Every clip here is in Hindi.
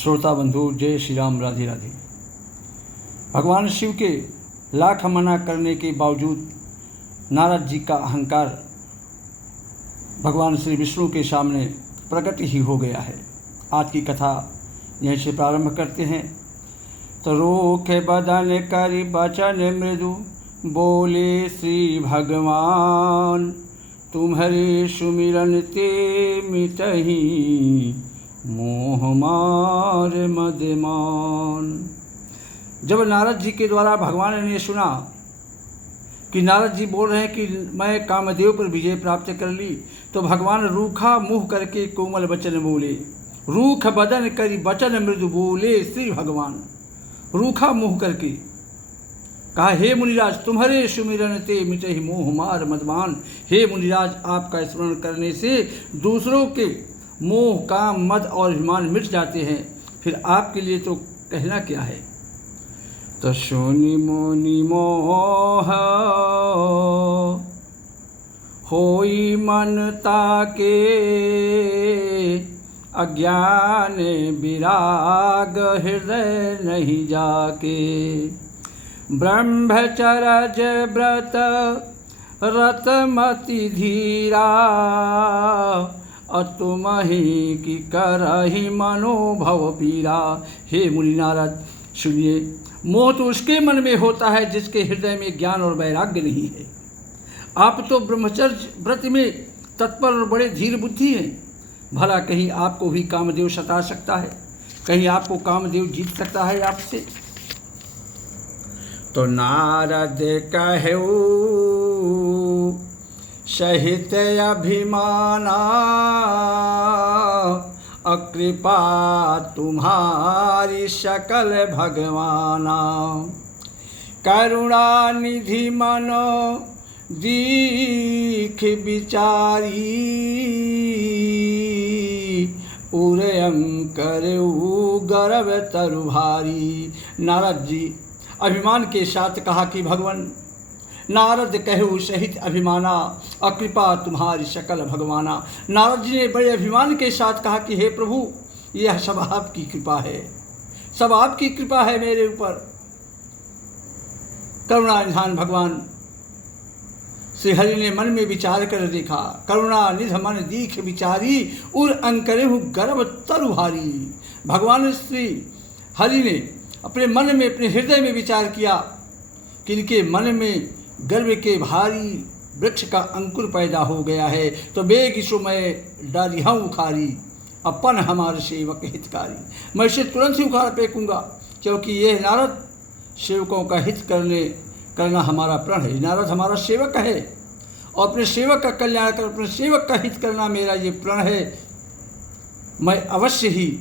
श्रोता बंधु, जय श्री राम, राधे राधे। भगवान शिव के लाख मना करने के बावजूद नारद जी का अहंकार भगवान श्री विष्णु के सामने प्रकट ही हो गया है। आज की कथा यहीं से प्रारंभ करते हैं। तो रोख बदन करि बचन मृदु, बोले श्री भगवान, तुम्हारे सुमिरन ते मिटहि मोह मार मदमान। जब नारद जी के द्वारा भगवान ने सुना कि नारद जी बोल रहे हैं कि मैं कामदेव पर विजय प्राप्त कर ली, तो भगवान रूखा मुँह करके कोमल वचन बोले। रूख बदन करि बचन मृदु, बोले श्री भगवान। रूखा मुँह करके कहा, हे मुनिराज, तुम्हारे सुमिरन ते मिटहि मोह मार मदमान। हे मुनिराज, आपका स्मरण करने से दूसरों के मोह, काम, मद और अभिमान मिट जाते हैं, फिर आपके लिए तो कहना क्या है। तो सोनि मोनि मोह होई मन ताके, अज्ञान विराग हृदय नहीं जाके। ब्रह्मचर्य व्रत रतमति धीरा, अतुमहि की करहि मनोभव पीरा। हे मुनि नारद, सुनिए, मोह तो उसके मन में होता है जिसके हृदय में ज्ञान और वैराग्य नहीं है। आप तो ब्रह्मचर्य व्रत में तत्पर और बड़े धीर बुद्धि हैं। भला कहीं आपको भी कामदेव सता सकता है? कहीं आपको कामदेव जीत सकता है आपसे? तो नारद कहऊ सहित अभिमाना, अकृपा तुम्हारी सकल भगवाना। करुणा निधि मनो दीख विचारी, उरयंकर गर्व तरु भारी। नारद जी अभिमान के साथ कहा कि भगवान, नारद कहु सहित अभिमाना, अकृपा तुम्हारी सकल भगवाना। नारद जी ने बड़े अभिमान के साथ कहा कि हे प्रभु, यह सब आपकी कृपा है, सब आपकी कृपा है मेरे ऊपर। करुणा निधान भगवान श्री हरि ने मन में विचार कर देखा। करुणा निध मन दीख विचारी, उर अंकरेहु गर्व तरु भारी। भगवान श्री हरि ने अपने मन में, अपने हृदय में विचार किया कि इनके मन में गर्व के भारी वृक्ष का अंकुर पैदा हो गया है। तो बेग सो मैं डाली हूँ उखारी, अपन हमारे सेवक हितकारी। मैं इसे तुरंत ही उखाड़ फेंकूंगा, क्योंकि यह नारद सेवकों का हित करना हमारा प्रण है। नारद हमारा सेवक है और अपने सेवक का कल्याण कर, अपने सेवक का हित करना मेरा ये प्रण है। मैं अवश्य ही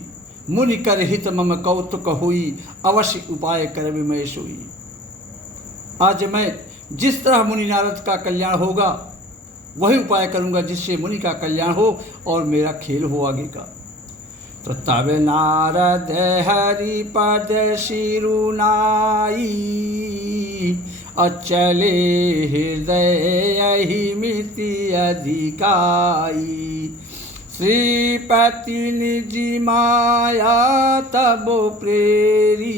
मुनि कर हित मम कौतुक हुई, अवश्य उपाय कर मैं सोई। आज मैं जिस तरह मुनि नारद का कल्याण होगा वही उपाय करूंगा जिससे मुनि का कल्याण हो और मेरा खेल हो आगे का। तो तब नारद हरि पद शिरुनाई, अचले हृदय ही मिति अधिकाई। श्रीपति निजी माया तब प्रेरी,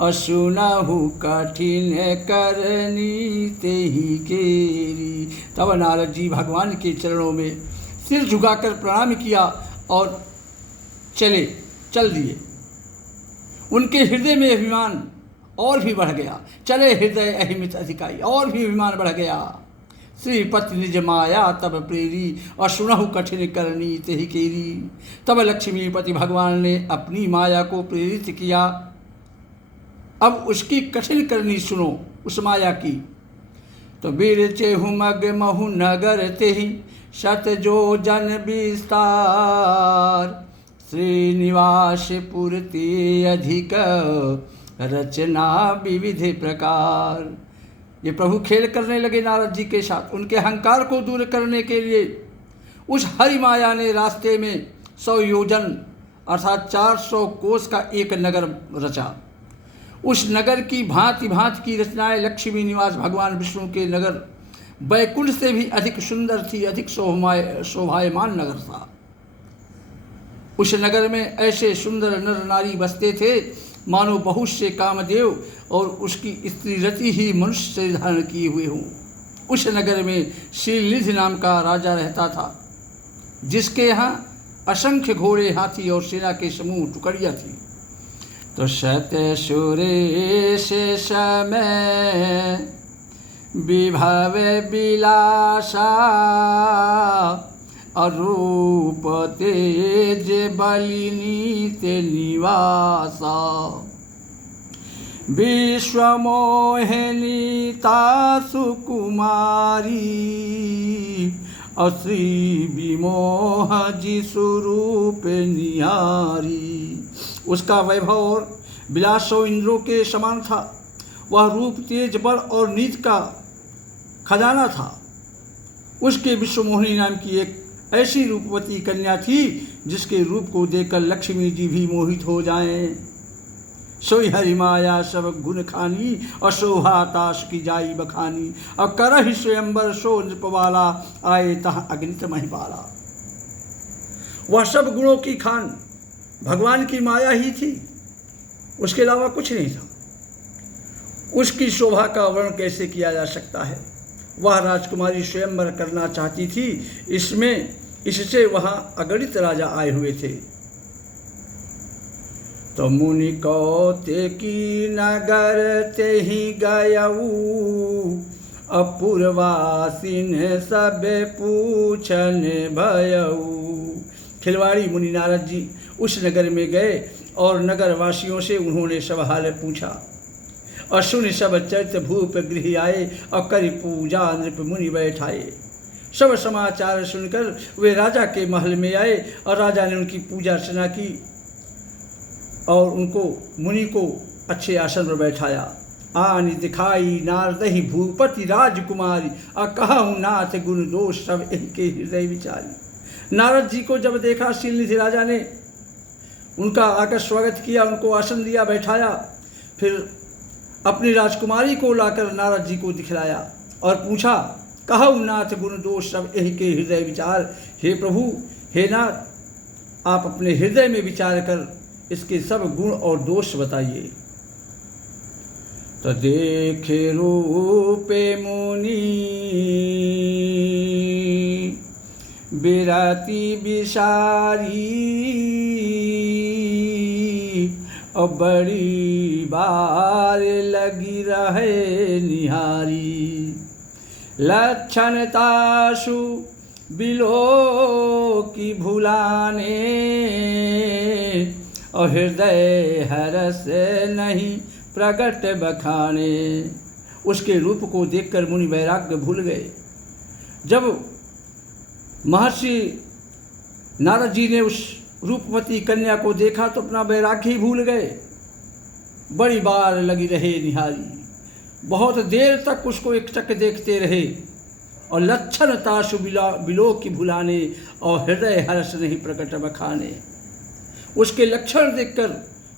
असुनहु कठिन करनी तेहि केरी। तब नारद जी भगवान के चरणों में सिर झुकाकर प्रणाम किया और चल दिए। उनके हृदय में अभिमान और भी बढ़ गया। चले हृदय अहिमित अधिकाई, और भी अभिमान बढ़ गया। श्रीपति निज माया तब प्रेरी, और सुनहु कठिन करनी तेहि केरी। तब लक्ष्मीपति भगवान ने अपनी माया को प्रेरित किया। अब उसकी कठिन करनी सुनो, उस माया की। तो बिरचेहु मग महु नगर तेहि, शत जो जन विस्तार। श्रीनिवास पुरति अधिक रचना विविध प्रकार। ये प्रभु खेल करने लगे नारद जी के साथ। उनके अहंकार को दूर करने के लिए उस हरि माया ने रास्ते में 100 योजन अर्थात 400 कोस का एक नगर रचा। उस नगर की भांति भांति की रचनाएं लक्ष्मी निवास भगवान विष्णु के नगर बैकुंठ से भी अधिक सुंदर थी, अधिक शोभायमान नगर था। उस नगर में ऐसे सुंदर नर नारी बसते थे मानो बहुत से कामदेव और उसकी स्त्री रति ही मनुष्य से धारण किए हुए हों। उस नगर में शीलनिधि नाम का राजा रहता था, जिसके यहाँ असंख्य घोड़े, हाथी और सेना के समूह टुकड़ियाँ थी। तो सत्य सुरेश समय विभव विलासा अरूप तेज बलिनी ते निवासा विश्वमोहिनी तासु कुमारी अश्री विमोह जी स्वरूप निहारी। उसका वैभव और विलासो इंद्रों के समान था। वह रूप, तेज, बल और नीति का खजाना था। उसके विश्वमोहिनी नाम की एक ऐसी रूपवती कन्या थी जिसके रूप को देखकर लक्ष्मी जी भी मोहित हो जाएं। सोई हरि माया सब गुण खानी और शोभाताश की जाई बखानी और करहि स्वयंवर सो नृपवाला आए तहाँ अगणित महिपाला। वह सब गुणों की खान भगवान की माया ही थी, उसके अलावा कुछ नहीं था। उसकी शोभा का वर्णन कैसे किया जा सकता है। वह राजकुमारी स्वयंवर करना चाहती थी, इससे वहाँ अगणित राजा आए हुए थे। तो मुनि कौते की नगर ते ही गयऊ अपूर्वासीन सब पूछन भयऊ। खिलवाड़ी मुनि नारद जी उस नगर में गए और नगर वासियों से उन्होंने सब हाल पूछा और सुन सब चरित भूप गृह आए और करी पूजा नृप मुनि बैठाए। सब समाचार सुनकर वे राजा के महल में आए और राजा ने उनकी पूजा अर्चना की और उनको मुनि को अच्छे आसन पर बैठाया। आनि दिखाई नारदहि भूपति राजकुमारी और कहूँ नाथ गुण दोष सब इनके हृदय विचारी। नारद जी को जब देखा शीलनिधि राजा ने उनका आकर स्वागत किया, उनको आसन दिया, बैठाया। फिर अपनी राजकुमारी को लाकर नारद जी को दिखलाया और पूछा, कहूँ नाथ गुण दोष सब इनके हृदय विचार। हे प्रभु, हे नाथ, आप अपने हृदय में विचार कर इसके सब गुण और दोष बताइए। तो देखे रूपे मुनि बिराती बिसारी और बड़ी बार लगी रहे निहारी। लक्षण तासु बिलो की भुलाने और हृदय हरस नहीं प्रकट बखाने। उसके रूप को देखकर मुनि वैराग्य भूल गए। जब महर्षि नारद जी ने उस रूपवती कन्या को देखा तो अपना वैराग्य ही भूल गए। बड़ी बार लगी रहे निहारी, बहुत देर तक उसको एकटक देखते रहे और लक्षण तासु बिलो की भुलाने और हृदय हर्ष नहीं प्रकट बखाने। उसके लक्षण देखकर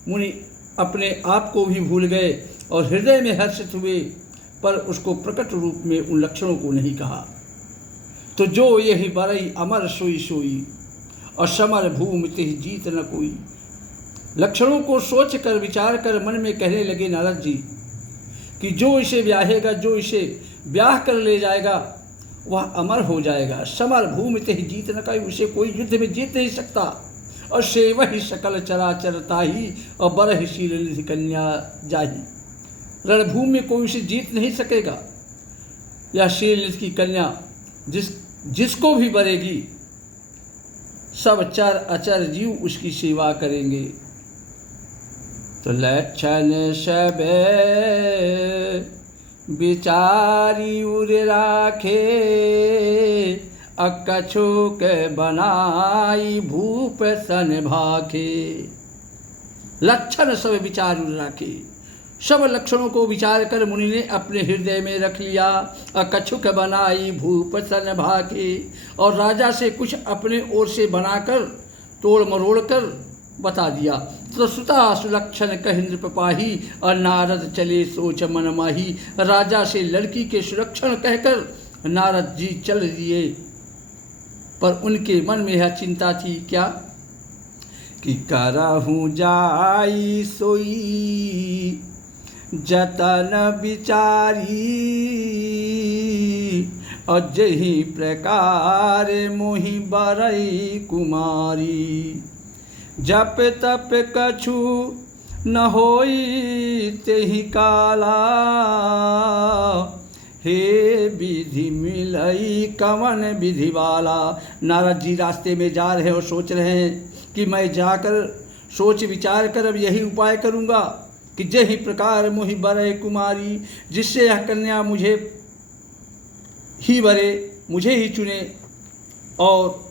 मुनि अपने आप को भी भूल गए और हृदय में हर्षित हुए, पर उसको प्रकट रूप में उन लक्षणों को नहीं कहा। तो जो यही बरई अमर सोई सोई और समर भूमि तिह जीत न कोई। लक्षणों को सोच कर विचार कर मन में कहने लगे नारद जी कि जो इसे ब्याहेगा, जो इसे ब्याह कर ले जाएगा वह अमर हो जाएगा। समर भूमि तिह जीत न कोई, उसे कोई युद्ध में जीत नहीं सकता। और से वही सकल चराचरता ही और बरह शीलनिधि कन्या जाही। रणभूमि में कोई उसे जीत नहीं सकेगा। यह शीलनिधि की कन्या जिसको भी बरेगी सब चर अचर जीव उसकी सेवा करेंगे। तो लक्षण सब बिचारी उर राखे अकछुक बनाई भूप सन भाखे। लक्षण सब विचार राखे, सब लक्षणों को विचार कर मुनि ने अपने हृदय में रख लिया। अकछुक बनाई भूप सन भाखे, और राजा से कुछ अपने ओर से बनाकर तोड़ मरोड़ कर बता दिया। तो सुता सुलक्षण कह नृपाही और नारद चले सोच मन माही। राजा से लड़की के सुलक्षण कहकर नारद जी चल दिए, पर उनके मन में यह चिंता थी क्या कि करहूँ जाई सोई जतन विचारी, और जही प्रकार मोहि बरई कुमारी। जप तप कछु न होई तेहि काला, हे विधि मिलई कवन विधि वाला। नारद जी रास्ते में जा रहे हैं और सोच रहे हैं कि मैं जाकर सोच विचार कर अब यही उपाय करूँगा कि जही प्रकार मोहि बरई कुमारी, जिससे यह कन्या मुझे ही बरे, मुझे ही चुने। और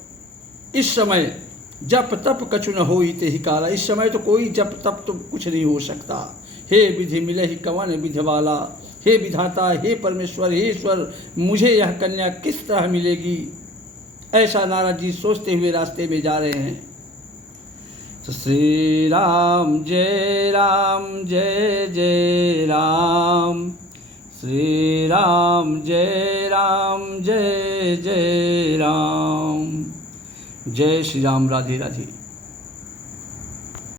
इस समय जप तप कछु न होई तेहि काला, इस समय तो कोई जप तप तो कुछ नहीं हो सकता। हे विधि मिलहि कवन विधि वाला, हे विधाता, हे परमेश्वर, हे ईश्वर, मुझे यह कन्या किस तरह मिलेगी। ऐसा नारद जी सोचते हुए रास्ते में जा रहे हैं। तो श्री राम जय जय राम, श्री राम जय जय राम। जय श्री राम। राधे राधे।